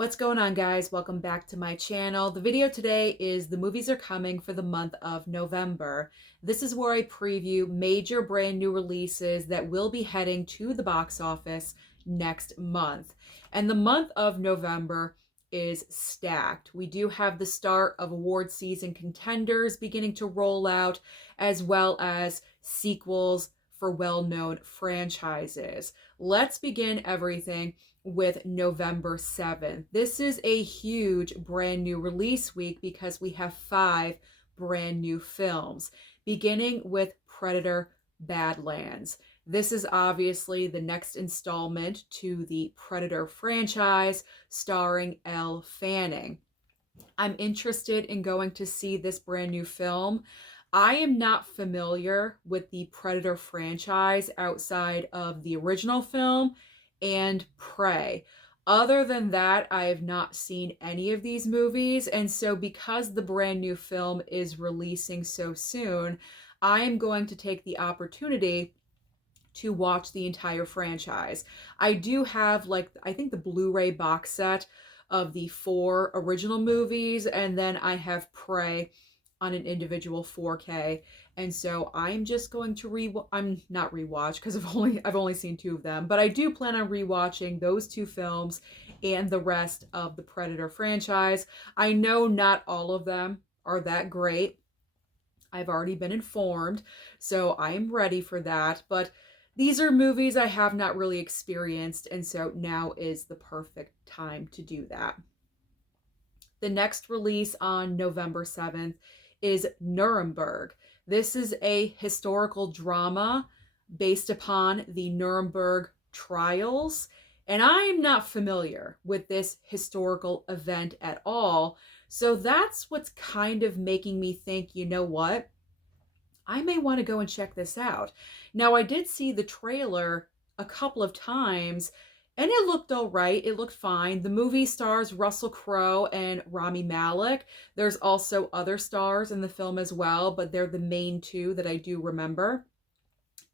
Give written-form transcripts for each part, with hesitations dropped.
What's going on, guys? Welcome back to my channel. The video today is the movies are coming for the month of November. This is where I preview major brand new releases that will be heading to the box office next month. And the month of November is stacked. We do have the start of award season contenders beginning to roll out, as well as sequels for well-known franchises. Let's begin everything with November 7th. This is a huge brand new release week because we have 5 brand new films, beginning with Predator: Badlands. This is obviously the next installment to the Predator franchise, starring Elle Fanning. I'm interested in going to see this brand new film. I am not familiar with the Predator franchise outside of the original film and Prey. Other than that, I have not seen any of these movies, and so because the brand new film is releasing so soon, I am going to take the opportunity to watch the entire franchise. I do have, like, I think the Blu-ray box set of the 4 original movies, and then I have Prey on an individual 4K. And so I'm just going to I'm not rewatch because I've only seen 2 of them, but I do plan on rewatching those 2 films and the rest of the Predator franchise. I know not all of them are that great. I've already been informed, so I am ready for that, but these are movies I have not really experienced, and so now is the perfect time to do that. The next release on November 7th is Nuremberg. This is a historical drama based upon the Nuremberg trials, and I am not familiar with this historical event at all, so that's what's kind of making me think, you know what? I may want to go and check this out. Now, I did see the trailer a couple of times, and it looked all right. It looked fine. The movie stars Russell Crowe and Rami Malek. There's also other stars in the film as well, but they're the main 2 that I do remember.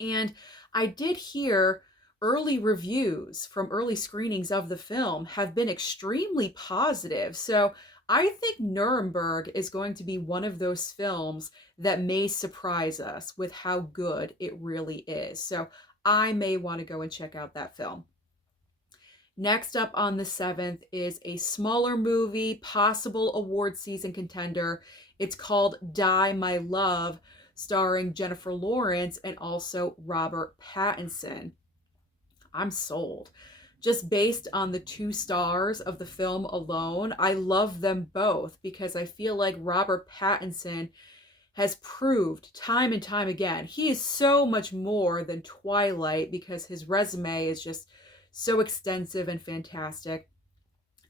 And I did hear early reviews from early screenings of the film have been extremely positive. So I think Nuremberg is going to be one of those films that may surprise us with how good it really is. So I may want to go and check out that film. Next up on the 7th is a smaller movie, possible award season contender. It's called Die, My Love, starring Jennifer Lawrence and also Robert Pattinson. I'm sold. Just based on the 2 stars of the film alone, I love them both because I feel like Robert Pattinson has proved time and time again he is so much more than Twilight because his resume is just so extensive and fantastic.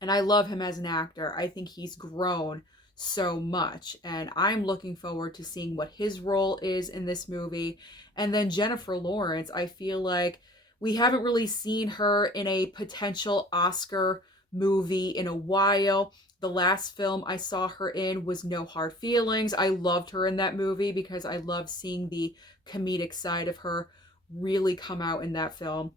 And I love him as an actor. I think he's grown so much, and I'm looking forward to seeing what his role is in this movie. And then Jennifer Lawrence, I feel like we haven't really seen her in a potential Oscar movie in a while. The last film I saw her in was No Hard Feelings. I loved her in that movie because I love seeing the comedic side of her really come out in that film,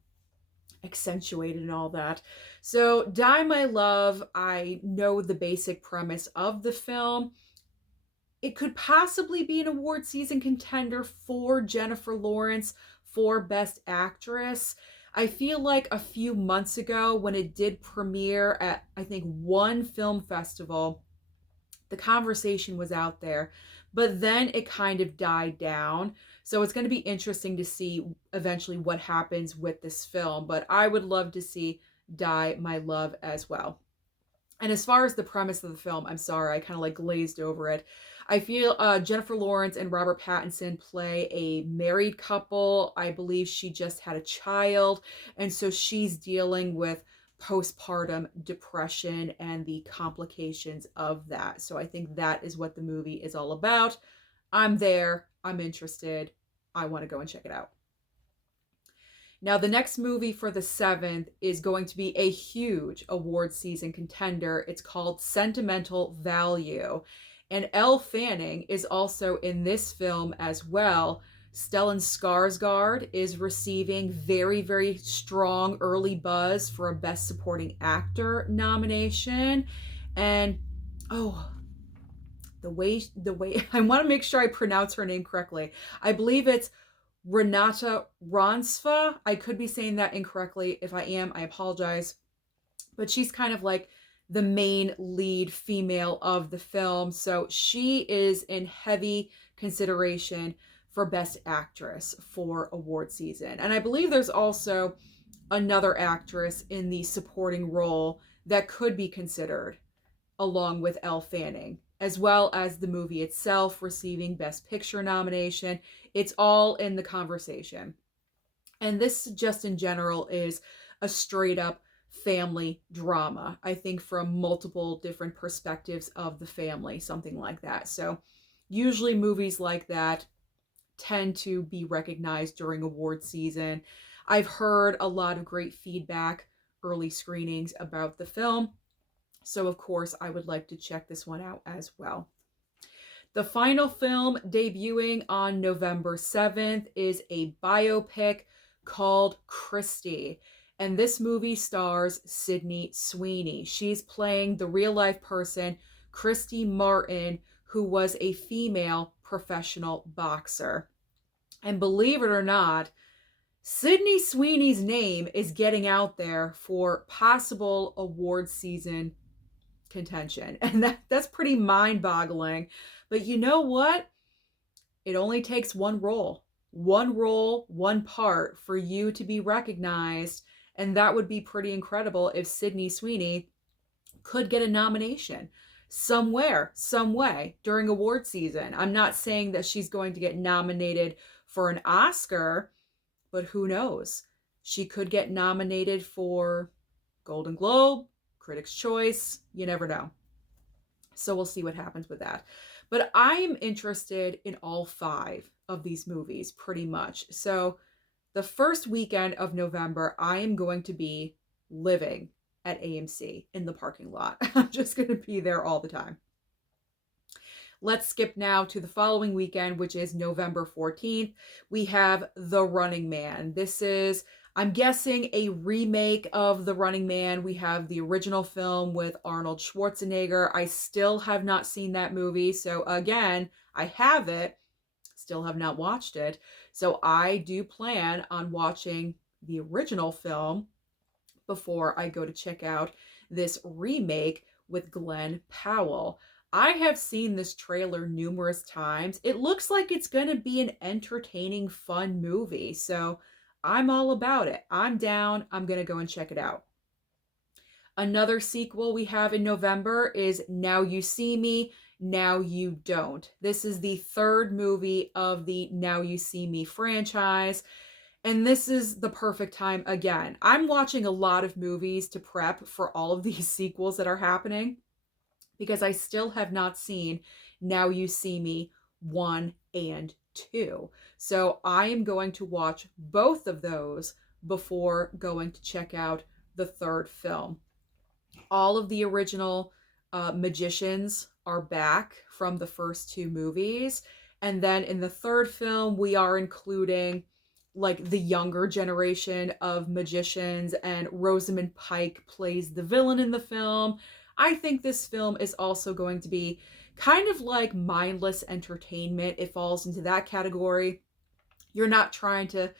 accentuated and all that. So Die, My Love, I know the basic premise of the film. It could possibly be an award season contender for Jennifer Lawrence for Best Actress. I feel like a few months ago when it did premiere at, I think, one film festival, the conversation was out there, but then it kind of died down. So it's going to be interesting to see eventually what happens with this film, but I would love to see Die, My Love as well. And as far as the premise of the film, I'm sorry, I kind of like glazed over it. I feel Jennifer Lawrence and Robert Pattinson play a married couple. I believe she just had a child, and so she's dealing with postpartum depression and the complications of that. So I think that is what the movie is all about. I'm there. I'm interested. I want to go and check it out. Now, the next movie for the 7th is going to be a huge award season contender. It's called Sentimental Value. And Elle Fanning is also in this film as well, Stellan Skarsgård is receiving very, very strong early buzz for a Best Supporting Actor nomination. And oh, the way I want to make sure I pronounce her name correctly. I believe it's Renata Ronsva. I could be saying that incorrectly. If I am, I apologize. But she's kind of like the main lead female of the film. So she is in heavy consideration for Best Actress for award season. And I believe there's also another actress in the supporting role that could be considered along with Elle Fanning, as well as the movie itself receiving Best Picture nomination. It's all in the conversation. And this just in general is a straight up family drama, I think, from multiple different perspectives of the family, something like that. So usually movies like that tend to be recognized during award season. I've heard a lot of great feedback, early screenings about the film. So of course, I would like to check this one out as well. The final film debuting on November 7th is a biopic called Christy. And this movie stars Sydney Sweeney. She's playing the real life person, Christy Martin, who was a female professional boxer. And believe it or not, Sydney Sweeney's name is getting out there for possible award season contention. And that's pretty mind-boggling. But you know what? It only takes one role, one part for you to be recognized. And that would be pretty incredible if Sydney Sweeney could get a nomination somewhere, some way during award season. I'm not saying that she's going to get nominated for an Oscar, but who knows? She could get nominated for Golden Globe, Critics' Choice. You never know. So we'll see what happens with that. But I am interested in all 5 of these movies pretty much. So the first weekend of November, I am going to be living at AMC in the parking lot. I'm just going to be there all the time. Let's skip now to the following weekend, which is November 14th. We have The Running Man. This is, I'm guessing, a remake of The Running Man. We have the original film with Arnold Schwarzenegger. I still have not seen that movie. So again, I have it, still have not watched it. So I do plan on watching the original film before I go to check out this remake with Glenn Powell. I have seen this trailer numerous times. It looks like it's going to be an entertaining, fun movie. So I'm all about it. I'm down. I'm going to go and check it out. Another sequel we have in November is Now You See Me, Now You Don't. This is the 3rd movie of the Now You See Me franchise. And this is the perfect time again. I'm watching a lot of movies to prep for all of these sequels that are happening, because I still have not seen Now You See Me 1 and 2. So I am going to watch both of those before going to check out the 3rd film. All of the original magicians are back from the first 2 movies. And then in the 3rd film, we are including like the younger generation of magicians, and Rosamund Pike plays the villain in the film. I think this film is also going to be kind of like mindless entertainment. It falls into that category. You're not trying to,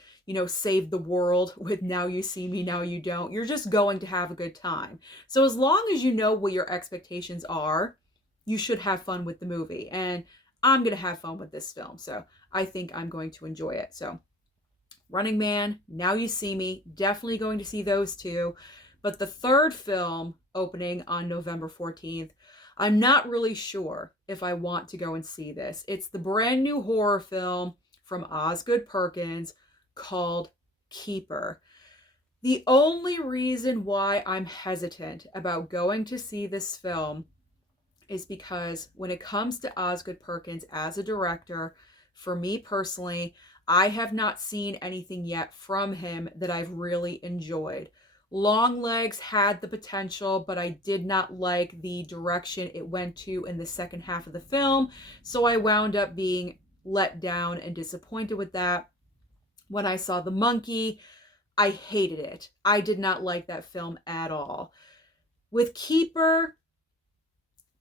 save the world with Now You See Me, Now You Don't. You're just going to have a good time. So as long as you know what your expectations are, you should have fun with the movie. And I'm going to have fun with this film. So I think I'm going to enjoy it. So Running Man, Now You See Me, definitely going to see those 2. But the 3rd film opening on November 14th, I'm not really sure if I want to go and see this. It's the brand new horror film from Osgood Perkins called Keeper. The only reason why I'm hesitant about going to see this film is because when it comes to Osgood Perkins as a director, for me personally, I have not seen anything yet from him that I've really enjoyed. Longlegs had the potential, but I did not like the direction it went to in the second half of the film, so I wound up being let down and disappointed with that. When I saw The Monkey, I hated it. I did not like that film at all. With Keeper,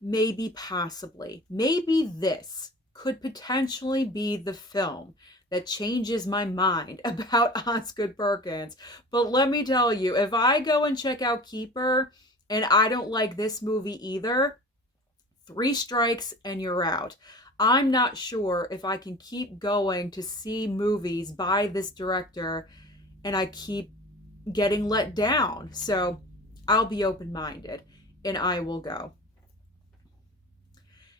maybe, possibly, maybe this could potentially be the film that changes my mind about Osgood Perkins. But let me tell you, if I go and check out Keeper and I don't like this movie either, 3 strikes and you're out. I'm not sure if I can keep going to see movies by this director and I keep getting let down. So I'll be open-minded and I will go.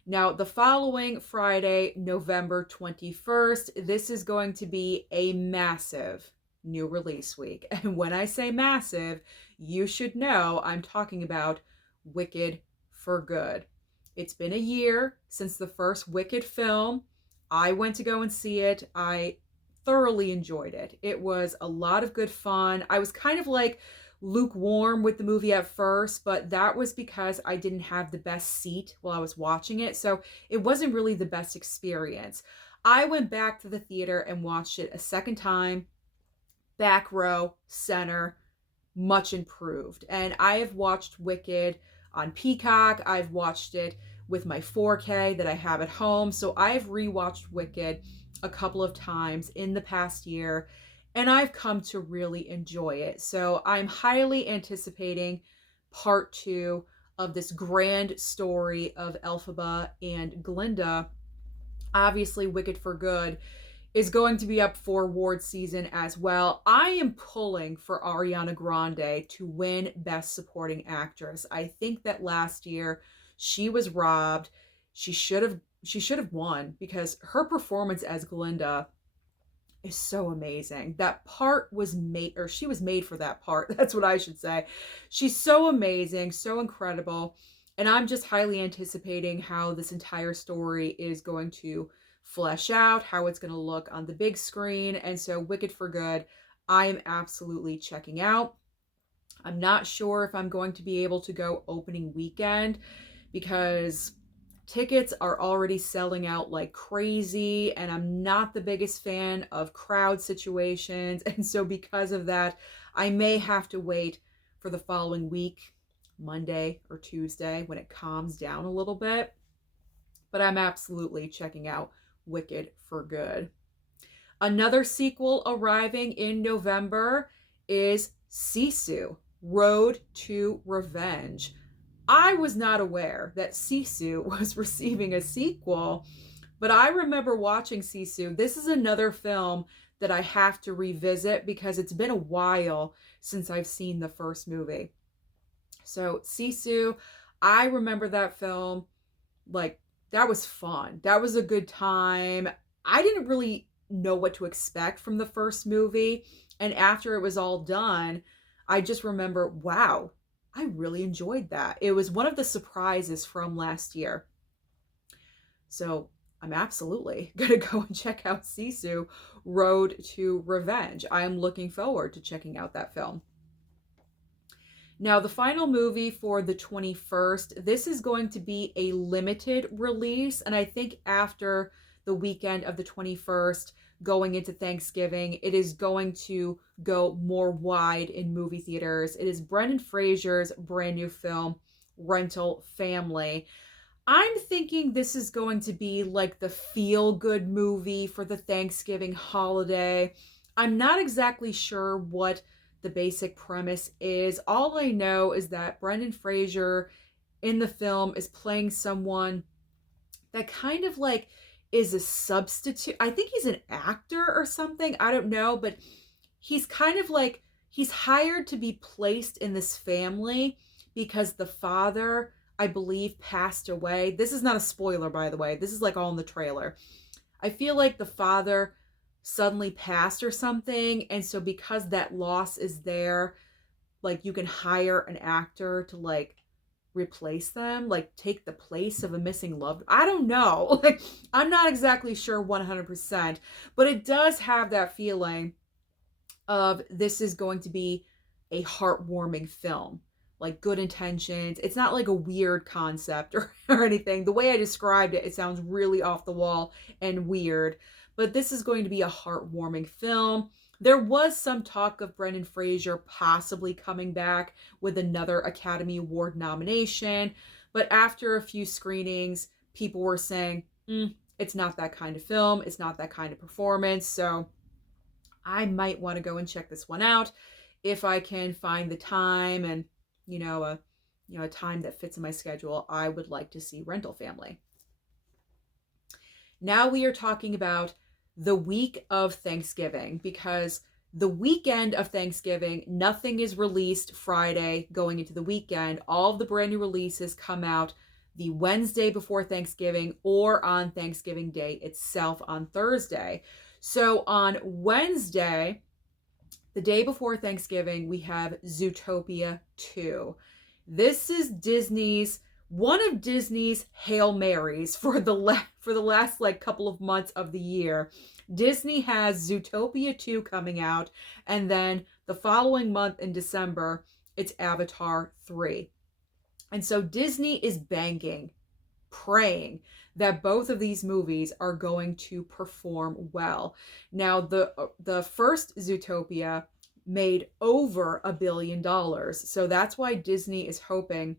Now, the following Friday, November 21st, this is going to be a massive new release week. And when I say massive, you should know I'm talking about Wicked for Good. It's been a year since the first Wicked film. I went to go and see it. I thoroughly enjoyed it. It was a lot of good fun. I was kind of like lukewarm with the movie at first, but that was because I didn't have the best seat while I was watching it, so it wasn't really the best experience. I went back to the theater and watched it a second time, back row, center, much improved. And I have watched Wicked on Peacock. I've watched it with my 4K that I have at home, so I've rewatched Wicked a couple of times in the past year, and I've come to really enjoy it. So I'm highly anticipating part 2 of this grand story of Elphaba and Glinda. Obviously, Wicked for Good is going to be up for award season as well. I am pulling for Ariana Grande to win Best Supporting Actress. I think that last year she was robbed. She should have won because her performance as Glinda is so amazing. That part was made, or she was made for that part. That's what I should say. She's so amazing, so incredible. And I'm just highly anticipating how this entire story is going to flesh out, how it's going to look on the big screen. And so Wicked for Good, I am absolutely checking out. I'm not sure if I'm going to be able to go opening weekend because tickets are already selling out like crazy, and I'm not the biggest fan of crowd situations. And so because of that, I may have to wait for the following week, Monday or Tuesday, when it calms down a little bit. But I'm absolutely checking out Wicked for Good. Another sequel arriving in November is Sisu, Road to Revenge. I was not aware that Sisu was receiving a sequel, but I remember watching Sisu. This is another film that I have to revisit because it's been a while since I've seen the first movie. So Sisu, I remember that film, like, that was fun. That was a good time. I didn't really know what to expect from the first movie, and after it was all done, I just remember, wow, I really enjoyed that. It was one of the surprises from last year. So I'm absolutely going to go and check out Sisu, Road to Revenge. I am looking forward to checking out that film. Now, the final movie for the 21st, this is going to be a limited release. And I think after the weekend of the 21st, going into Thanksgiving, it is going to go more wide in movie theaters. It is Brendan Fraser's brand new film, Rental Family. I'm thinking this is going to be like the feel-good movie for the Thanksgiving holiday. I'm not exactly sure what the basic premise is. All I know is that Brendan Fraser in the film is playing someone that kind of like is a substitute. I think he's an actor or something. I don't know, but he's kind of like, he's hired to be placed in this family because the father, I believe, passed away. This is not a spoiler, by the way. This is like all in the trailer. I feel like the father suddenly passed or something, and so because that loss is there, like, you can hire an actor to like replace them, like take the place of a missing loved. I don't know. Like, I'm not exactly sure 100%, but it does have that feeling of this is going to be a heartwarming film. like good intentions. It's not like a weird concept or anything. The way I described it, it sounds really off the wall and weird. But this is going to be a heartwarming film. There was some talk of Brendan Fraser possibly coming back with another Academy Award nomination. But after a few screenings, people were saying, it's not that kind of film. It's not that kind of performance. So I might want to go and check this one out if I can find the time and, a time that fits in my schedule. I would like to see Rental Family. Now we are talking about the week of Thanksgiving, because the weekend of Thanksgiving, nothing is released Friday going into the weekend. All of the brand new releases come out the Wednesday before Thanksgiving or on Thanksgiving Day itself on Thursday. So on Wednesday, the day before Thanksgiving, we have Zootopia 2. This is one of Disney's Hail Marys for the last like couple of months of the year. Disney has Zootopia 2 coming out, and then the following month in December, it's Avatar 3. And so Disney is banking, praying that both of these movies are going to perform well. Now, the first Zootopia made over $1 billion. So that's why Disney is hoping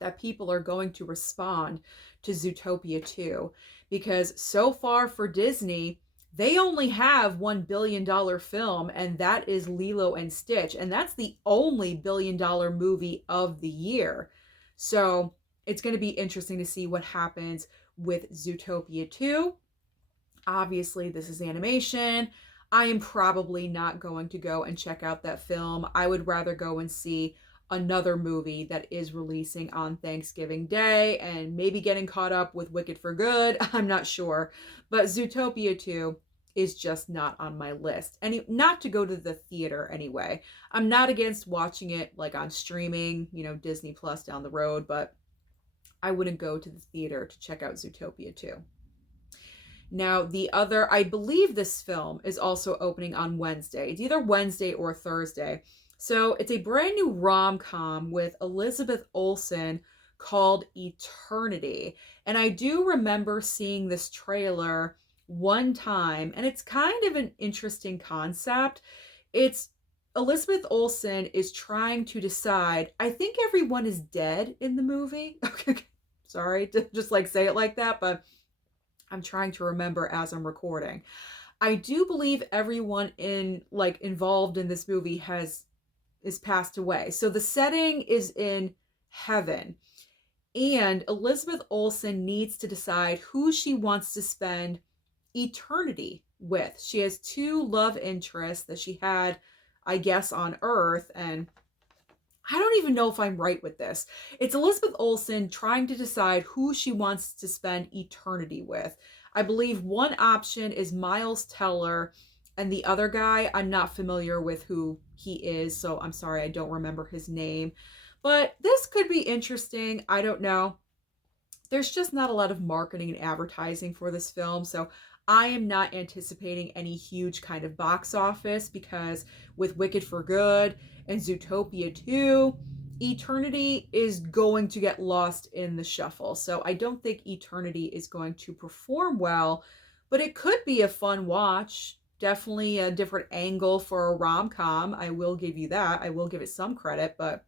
that people are going to respond to Zootopia 2. Because so far for Disney, they only have $1 billion film, and that is Lilo and Stitch. And that's the only $1 billion movie of the year. So it's going to be interesting to see what happens with Zootopia 2. Obviously, this is animation. I am probably not going to go and check out that film. I would rather go and see another movie that is releasing on Thanksgiving Day and maybe getting caught up with Wicked for Good. I'm not sure. But Zootopia 2 is just not on my list. And not to go to the theater anyway. I'm not against watching it like on streaming, Disney Plus down the road, but I wouldn't go to the theater to check out Zootopia 2. Now, I believe this film is also opening on Wednesday. It's either Wednesday or Thursday. So it's a brand new rom-com with Elizabeth Olsen called Eternity. And I do remember seeing this trailer one time, and it's kind of an interesting concept. It's Elizabeth Olsen is trying to decide, I think everyone is dead in the movie. Okay, sorry to just like say it like that, but I'm trying to remember as I'm recording. I do believe everyone involved in this movie is passed away. So the setting is in heaven. And Elizabeth Olsen needs to decide who she wants to spend eternity with. She has 2 love interests that she had, I guess, on Earth. And I don't even know if I'm right with this. It's Elizabeth Olsen trying to decide who she wants to spend eternity with. I believe one option is Miles Teller, and the other guy, I'm not familiar with who he is, so I'm sorry, I don't remember his name. But this could be interesting. I don't know. There's just not a lot of marketing and advertising for this film, so I am not anticipating any huge kind of box office, because with Wicked for Good and Zootopia 2, Eternity is going to get lost in the shuffle. So I don't think Eternity is going to perform well, but it could be a fun watch. Definitely a different angle for a rom-com. I will give you that. I will give it some credit, but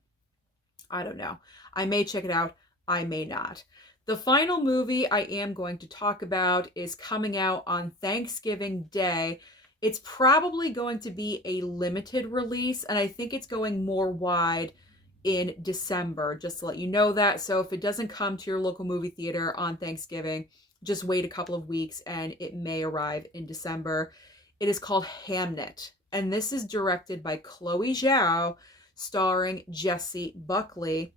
I don't know. I may check it out. I may not. The final movie I am going to talk about is coming out on Thanksgiving Day. It's probably going to be a limited release, and I think it's going more wide in December, just to let you know that. So if it doesn't come to your local movie theater on Thanksgiving, just wait a couple of weeks and it may arrive in December. It is called Hamnet, and this is directed by Chloe Zhao, starring Jessie Buckley.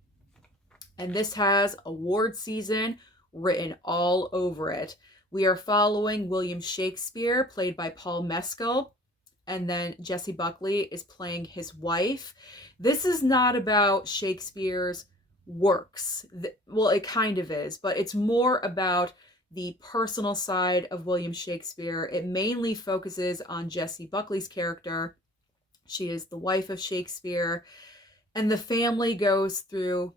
And this has award season written all over it. We are following William Shakespeare, played by Paul Mescal, and then Jessie Buckley is playing his wife. This is not about Shakespeare's works. Well, it kind of is, but it's more about the personal side of William Shakespeare. It mainly focuses on Jessie Buckley's character. She is the wife of Shakespeare. And the family goes through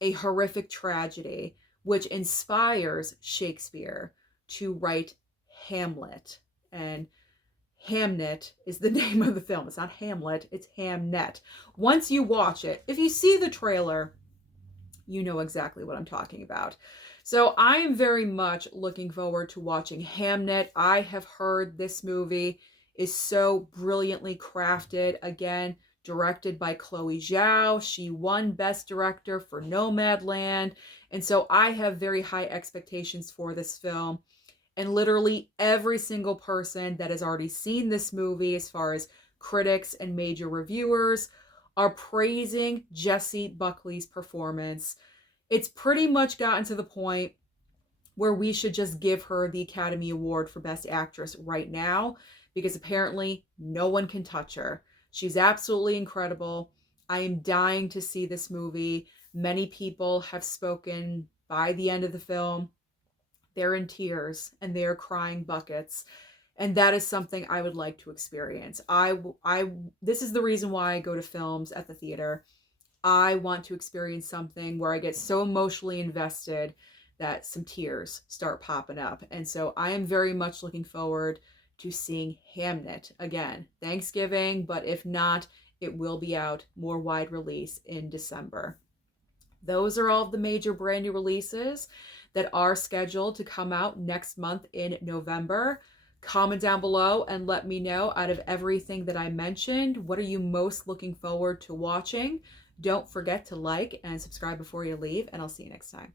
a horrific tragedy, which inspires Shakespeare to write Hamlet. And Hamnet is the name of the film. It's not Hamlet, it's Hamnet. Once you watch it, if you see the trailer, you know exactly what I'm talking about. So I am very much looking forward to watching Hamnet. I have heard this movie is so brilliantly crafted. Again, directed by Chloe Zhao. She won Best Director for Nomadland. And so I have very high expectations for this film. And literally every single person that has already seen this movie, as far as critics and major reviewers, are praising Jessie Buckley's performance. It's pretty much gotten to the point where we should just give her the Academy Award for Best Actress right now, because apparently no one can touch her. She's absolutely incredible. I am dying to see this movie. Many people have spoken by the end of the film. They're in tears and they're crying buckets. And that is something I would like to experience. This is the reason why I go to films at the theater. I want to experience something where I get so emotionally invested that some tears start popping up. And so I am very much looking forward to seeing Hamnet again, Thanksgiving, but if not, it will be out more wide release in December. Those are all of the major brand new releases that are scheduled to come out next month in November. Comment down below and let me know, out of everything that I mentioned, what are you most looking forward to watching? Don't forget to like and subscribe before you leave, and I'll see you next time.